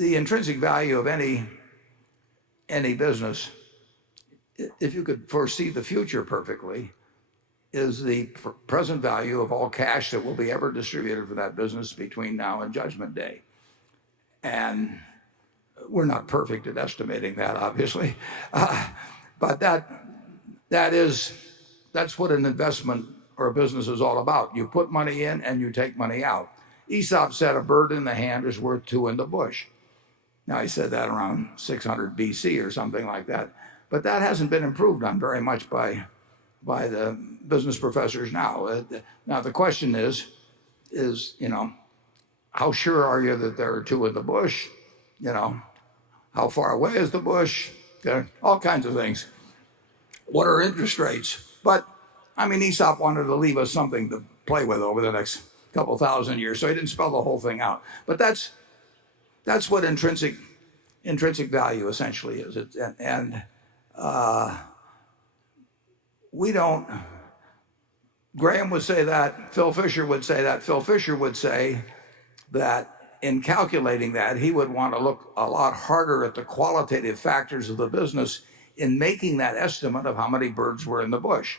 the intrinsic value of any business, if you could foresee the future perfectly, is the present value of all cash that will be ever distributed for that business between now and Judgment Day. And we're not perfect at estimating that, obviously, but that's what an investment or a business is all about. You put money in and you take money out. Aesop said a bird in the hand is worth two in the bush. Now, he said that around 600 BC or something like that. But that hasn't been improved on very much by the business professors now. Now, the question is, how sure are you that there are two in the bush? How far away is the bush? All kinds of things. What are interest rates? But, I mean, Aesop wanted to leave us something to play with over the next couple thousand years, so he didn't spell the whole thing out. But that's what intrinsic value essentially is. We don't. Graham would say that. Phil Fisher would say that. Phil Fisher would say that in calculating that, he would want to look a lot harder at the qualitative factors of the business in making that estimate of how many birds were in the bush.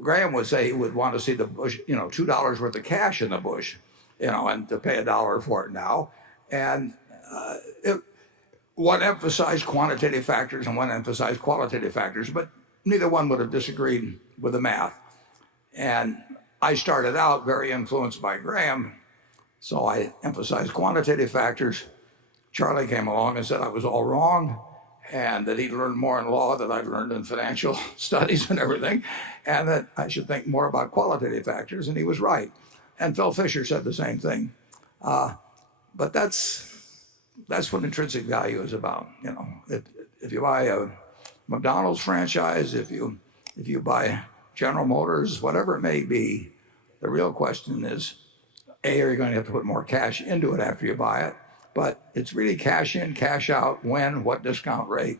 Graham would say he would want to see the bush, $2 worth of cash in the bush, and to pay $1 for it now. And one emphasized quantitative factors and one emphasized qualitative factors, but neither one would have disagreed with the math. And I started out very influenced by Graham, so I emphasized quantitative factors. Charlie came along and said I was all wrong, and that he'd learned more in law than I'd learned in financial studies and everything, and that I should think more about qualitative factors, and he was right. And Phil Fisher said the same thing. But that's what intrinsic value is about. If you buy a McDonald's franchise, if you buy General Motors, whatever it may be, the real question is, A, are you going to have to put more cash into it after you buy it? But it's really cash in, cash out, when, what discount rate.